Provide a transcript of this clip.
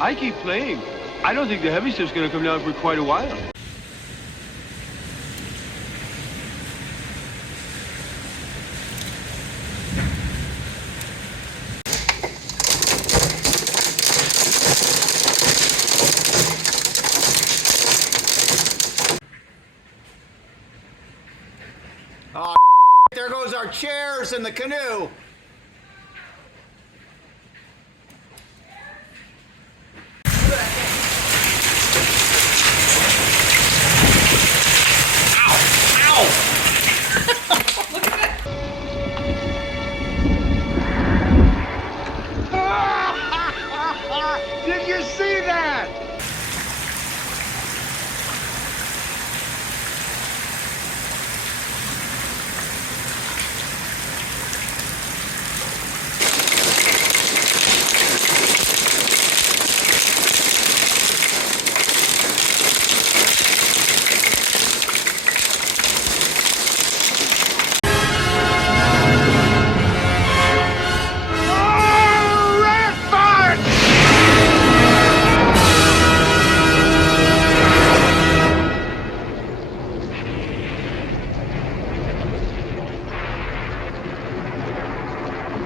I keep playing. I don't think the heavy stuff's gonna come down for quite a while. Oh, there goes our chairs in the canoe.